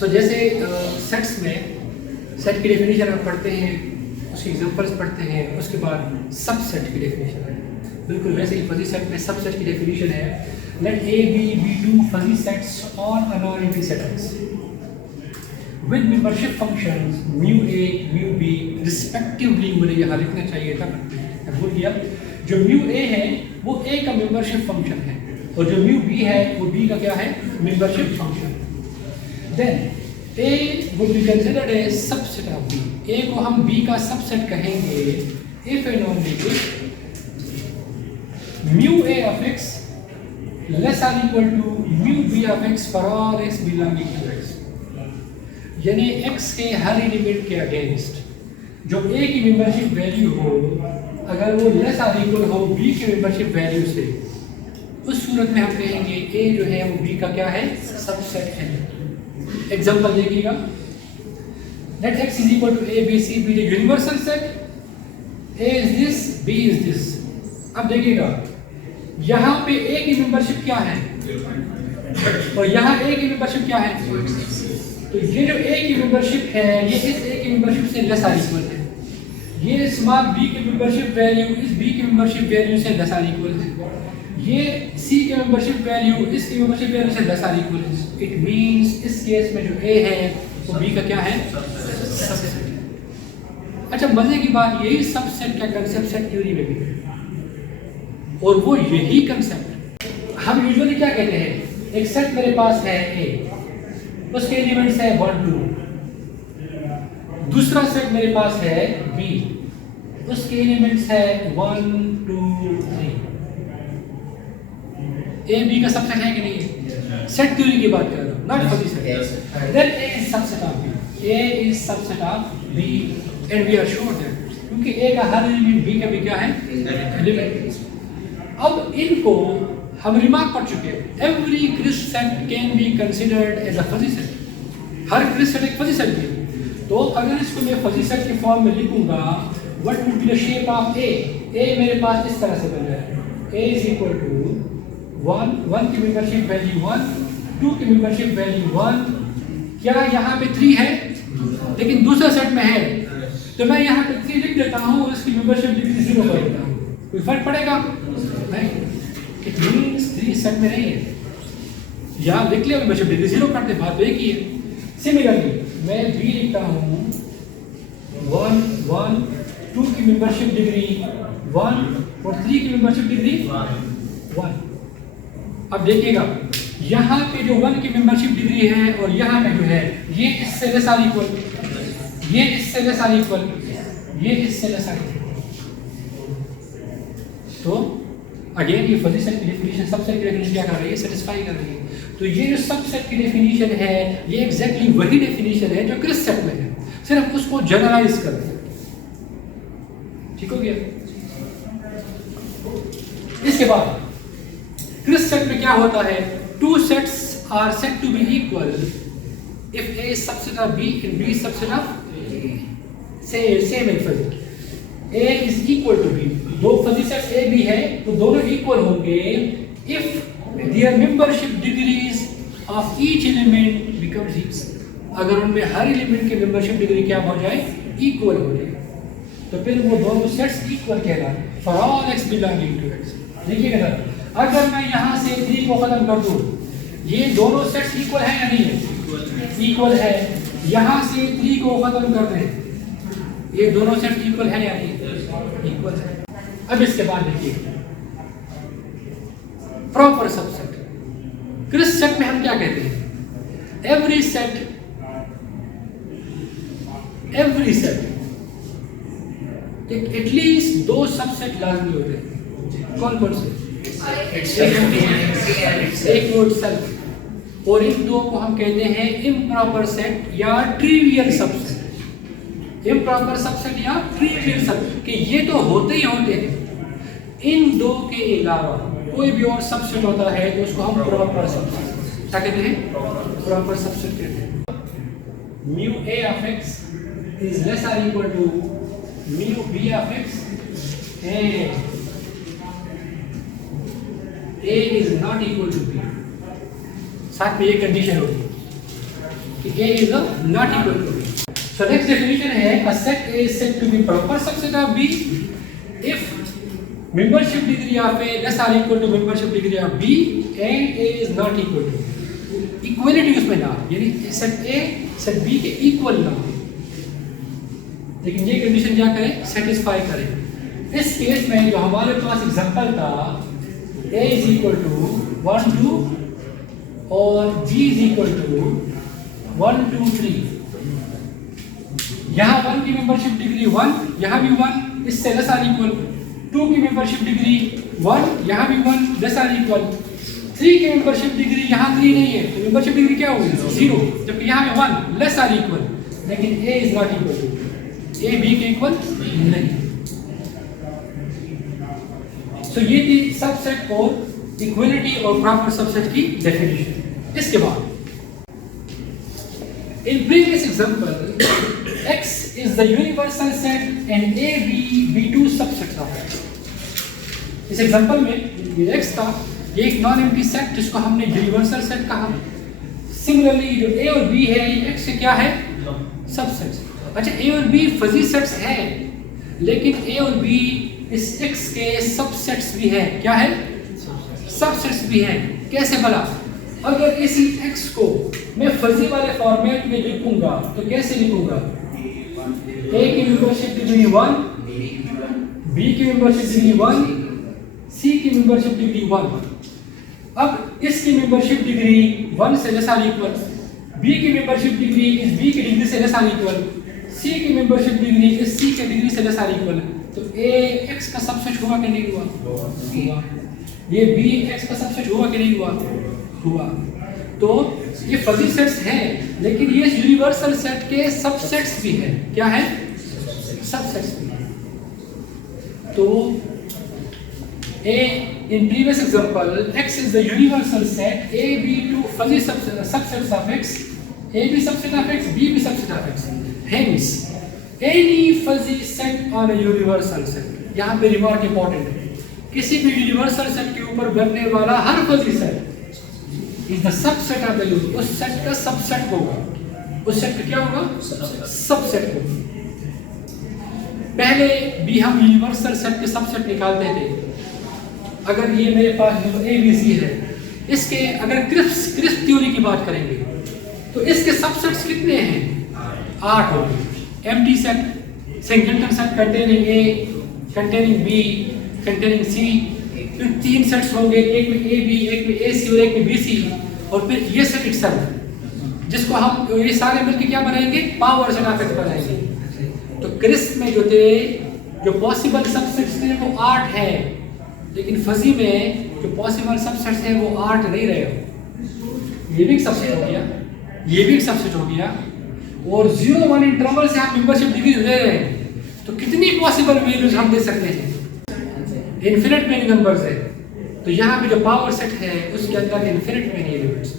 सो जैसे सेट्स में सेट की डेफिनेशन आप पढ़ते हैं, उसकी एग्जांपल्स पढ़ते हैं, उसके बाद सबसेट की डेफिनेशन है। बिल्कुल वैसे ही फजी सेट में सबसेट की डेफिनेशन है, let A B two fuzzy sets on a non empty set X with membership functions mu A mu B respectively. मुझे यहाँ लिखना चाहिए था, मैं भूल गया। जो म्यू ए है वो ए का मेंबरशिप फंक्शन है, और जो म्यू बी है वो बी का क्या है, membership function. Then A would be considered a subset of B. A को हम B का सबसेट कहेंगे if and only if mu A of x less or equal to mu B of x for all x belonging to x. यानी x के हर element के against जो A की membership value हो, अगर वो लेस और इक्वल हो B की मेंबरशिप वैल्यू से, उस सूरत में हम कहेंगे A जो है वो B का क्या है, सबसेट है। एग्जाम्पल देखिएगा, let x is equal to a b c be the universal set, a is this b is this। अब देखिएगा यहाँ पे a की मेंबरशिप क्या है और यहाँ a की मेंबरशिप क्या है, तो ये जो a की मेंबरशिप है ये इस a की मेंबरशिप से लेस और इक्वल है, ये स्मॉल b की मेंबरशिप वैल्यू इस b की मेंबरशिप वैल्यू से लेस और इक्वल है, ये C की मेंबरशिप वैल्यू इसकी मेंबरशिप वैल्यू से लेस और इक्वल है। इट मींस इस केस में जो A है वो B का क्या है, सबसेट है। अच्छा, मजे की बात यही सबसेट का कंसेप्ट सेट थ्योरी में भी है, और वो यही कंसेप्ट हम यूजुअली क्या कहते हैं, एक सेट मेरे पास है A, उसके एलिमेंट्स है 1 2, दूसरा सेट मेरे पास है B, उसके एलिमेंट्स है 1 2 3। A B का सबसेट है कि नहीं? सेट थ्योरी की बात कर रहा हूं, not fuzzy set. Then A is subset of B, A is subset of B and we are sure that, क्योंकि A का हर एलिमेंट B का भी क्या है, एलिमेंट। अब इनको हम रिमार्क पढ़ चुके हैं, every crisp set can be considered as a fuzzy set. हर क्रिस्प सेट एक फजी सेट है। तो अगर इसको मैं फजी सेट के फॉर्म में लिखूंगा, what would be the shape of A? A मेरे पास इस तरह से बन रहा है, A इज इक्वल टू 1 की मेंबरशिप वैल्यू 1, 2 की मेंबरशिप वैल्यू 1। क्या यहाँ पे 3 है, लेकिन दूसरा सेट में है, तो मैं यहाँ पे 3 लिख देता हूँ और इसकी मेंबरशिप डिग्री 0 कर देता हूँ, कोई फर्क पड़ेगा नहीं? इट मींस 3 सेट में नहीं है, यहाँ लिख लिया मेंबरशिप डिग्री 0 कर दे, बात तो एक ही है। सिमिलरली मैं B लिखता हूँ 1 1, 2 की मेंबरशिप डिग्री 1 और 3 की मेंबरशिप डिग्री 1। अब देखिएगा यहाँ पे जो 1 की मेंबरशिप डिग्री है और यहाँ पे जो है ये इससे लेस और इक्वल, ये इससे लेस और इक्वल, ये इससे लेस और इक्वल। तो अगेन ये फजी सेट की डेफिनेशन सबसेट की डेफिनेशन क्या कर रही है, सेटिस्फाई कर रही है। तो ये जो सबसेट की डेफिनेशन है ये एग्जैक्टली वही डेफिनेशन है जो क्रिस्प सेट में है, सिर्फ उसको जनरलाइज कर दिया। ठीक हो गया? इसके बाद क्रिस्प सेट में क्या होता है, two sets are said to be equal if A is subset of B and B is subset of A। Same है fuzzy, A is equal to B, दो फजी सेट A B है तो दोनों equal होंगे if their membership degrees of each element becomes equal। अगर उनमें हर element की membership degree क्या हो जाए, इक्वल हो जाए, तो फिर वो दोनों सेट्स इक्वल कहलाते for all x belonging to x। देखिएगा ना, अगर मैं यहाँ से 3 को खत्म कर दूं, ये दोनों सेट्स इक्वल है या नहीं है, इक्वल है। यहाँ से 3 को खत्म कर दें, ये दोनों सेट्स इक्वल है या नहीं, इक्वल है। अब इसके बाद देखिए प्रॉपर सबसेट। क्रिस्प सेट में हम क्या कहते हैं, एवरी सेट एटलीस्ट 2 सबसेट लाजमी होते हैं। कौन कौन से? एक नोट सेल्फ, और इन दो को हम कहते हैं इम्प्रॉपर सेट या ट्रिवियल सबसेट। इम्प्रॉपर सबसेट या ट्रिवियल सबसेट, कि ये तो होते ही होते हैं, इन दो के अलावा कोई भी और सबसेट होता है तो उसको हम प्रॉपर सबसेट क्या कहते हैं, प्रॉपर सबसेट कहते हैं। Mu A of x is less or equal to mu B of x and A is not equal to B। साथ में ये कंडीशन होगी, कि A is not equal to B. So next definition है a set A is said to be proper subset of B if membership degree of A less or equal to membership degree of B and A is not equal to B. Equality उसमें ना, यानी set A set B के equal ना हो, लेकिन ये condition क्या करे, सेटिस्फाई करे। इस केस में जो हमारे पास एग्जांपल था A is equal to 1 2 और G is equal to 1 2 3, यहाँ 1 की मेंबरशिप डिग्री 1, यहाँ भी 1, इससे लेस आर इक्वल। 2 की मेंबरशिप डिग्री 1, यहाँ भी 1, लेस आर इक्वल। 3 की मेंबरशिप डिग्री यहाँ 3 नहीं है, तो मेंबरशिप डिग्री क्या होगी 0, जबकि यहाँ पे 1 लेस आर इक्वल, लेकिन A is not equal to A B के इक्वल नहीं। सो ये थी सबसेट और इक्वलिटी और प्रॉपर सबसेट की डेफिनेशन। इसके बाद in previous example X is the universal set and A B be two subsets of X। इस एग्जांपल में ये X था, ये एक नॉन एम्प्टी सेट जिसको हमने यूनिवर्सल सेट कहा। सिमिलरली जो A और B है ये X से क्या है, सबसेट्स। अच्छा A और B फजी सेट्स है, लेकिन A और B इस X के सबसेट्स भी है। क्या है, सबसेट्स भी है। कैसे भला, अगर इसी X को मैं फजी वाले फॉर्मेट में लिखूंगा तो कैसे लिखूंगा, A की मेंबरशिप डिग्री 1, B की मेंबरशिप डिग्री 1, C की मेंबरशिप डिग्री 1। अब इसकी मेंबरशिप डिग्री 1 से लेस आर इक्वल, B की मेंबरशिप डिग्री इस B की डिग्री से लेस आर इक्वल, C की मेंबरशिप डिग्री इस C की डिग्री से लेस आर इक्वल। तो A X का सबसेट हुआ कि नहीं हुआ, हुआ। ये B X का सबसेट हुआ कि नहीं हुआ, हुआ। तो ये फजी सेट्स हैं, लेकिन ये यूनिवर्सल सेट के सबसेट्स भी हैं। क्या है, सबसेट्स भी हैं। तो A in previous example X is the universal set, A B two fuzzy subsets of X, A B subset of X, B B subset of X। Hence any fuzzy set on a universal set, यहाँ पे remark important है, किसी भी universal set के ऊपर बनने वाला हर fuzzy set is the subset of the universe, उस सेट का सबसेट होगा। उस सेट का क्या होगा, सबसेट होगा। पहले भी हम यूनिवर्सल सेट के सबसेट निकालते थे। अगर ये मेरे पास ABC है, इसके अगर क्रिस्प थ्योरी की बात करेंगे तो इसके सबसेट्स कितने हैं, 8 होंगे। Empty set, singleton set containing A, containing B, containing C, फिर 3 सेट्स होंगे, एक में AB, एक में AC और एक में BC, और फिर ये सेट इटसेल्फ जिसको हम ये सारे मिलकर क्या बनाएंगे, पावर सेट ऑफ X बनाएंगे। तो क्रिस्प में जो थे, जो पॉसिबल सबसेट्स थे वो 8 है, लेकिन फजी में जो पॉसिबल सबसेट्स हैं वो 8 नहीं रहे। ये भी एक सबसेट हो गया, ये भी एक सबसेट हो गया, और 0 1 इंटरवल से आप मेंबरशिप डिग्री दे रहे हैं, तो कितनी पॉसिबल वैल्यूज हम दे सकते हैं, इनफिनिट मेनी नंबर्स है। तो यहाँ पे जो पावर सेट है उसके अंदर इनफिनिट मेनी एलिमेंट्स,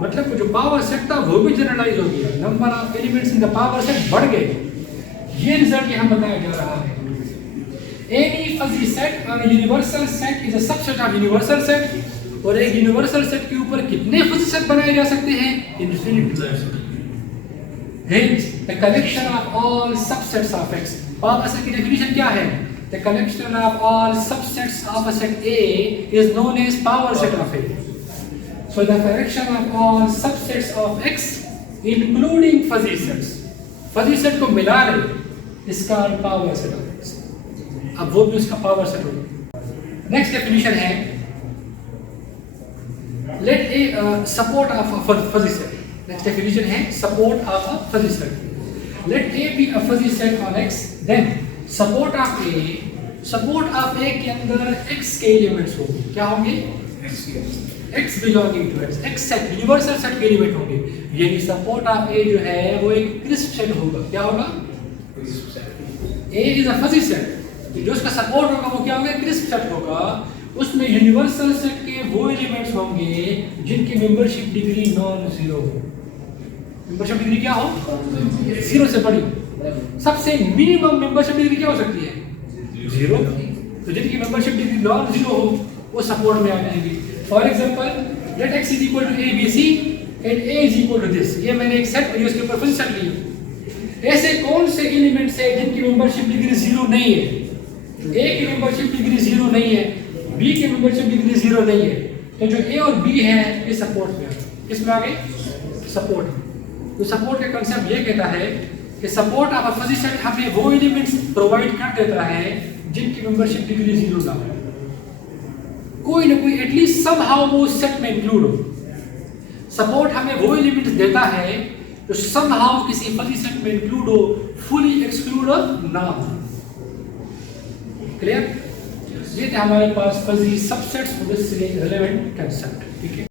मतलब जो पावर सेट था वो भी जनरलाइज हो गया, number of elements in the power set बढ़ गए। ये रिजल्ट यहाँ बताया जा रहा है। Any fuzzy set on a universal set is a subset of universal set, और एक यूनिवर्सल सेट के ऊपर कितने फजी सेट बनाए जा सकते हैं, infinite. Hence the collection of all subsets of X, power set की डेफिनेशन क्या है, the collection of all subsets of a set A is known as power set of A। So the collection of all subsets of X including fuzzy sets, fuzzy set को मिला ले, इसका power set of X, अब वो भी उसका power set होगा। Next definition है, let A support of a fuzzy set। Next definition है support of a fuzzy set। let A be a fuzzy set on X, then support of A के अंदर X के elements होंगे। क्या होंगे, X belonging to X, X set universal set के element होंगे। यानी सपोर्ट ऑफ A जो है वो एक क्रिस्प सेट होगा। क्या होगा, A is a fuzzy set, जो उसका सपोर्ट होगा वो क्या होगा, क्रिस्प सेट होगा। उसमें यूनिवर्सल सेट के वो एलिमेंट्स होंगे जिनकी मेंबरशिप डिग्री नॉन जीरो हो। मेंबरशिप डिग्री क्या हो, 0 से बड़ी। सबसे मिनिमम मेंबरशिप डिग्री क्या हो सकती है, 0। तो जिनकी मेंबरशिप डिग्री नॉन जीरो हो वो सपोर्ट में आ जाएंगे। For example let X is equal to ABC and A is equal to this, ये मैंने एक सेट और उसके ऊपर फुल सेट लिया। ऐसे कौन से एलिमेंट्स है जिनकी मेंबरशिप डिग्री 0 नहीं है? ए की मेंबरशिप डिग्री 0 नहीं है, बी की मेंबरशिप डिग्री 0 नहीं है, तो जो ए और बी है ये सपोर्ट में है। किसमें आ गए? सपोर्ट। तो सपोर्ट का कंसेप्ट ये कहता है कि support of a fuzzy set हमें वो एलिमेंट्स प्रोवाइड कर देता है जिनकी मेंबरशिप डिग्री 0 ना हो, कोई ना कोई एटलीस्ट समहाउ वो सेट में इंक्लूड हो। सपोर्ट हमें वो एलिमेंट्स देता है जो समहाउ किसी फजी सेट में इंक्लूड हो, फुली एक्सक्लूड ना हो। क्लियर? ये थे हमारे पास फजी सबसेट्स से रिलेवेंट कंसेप्ट। ठीक है।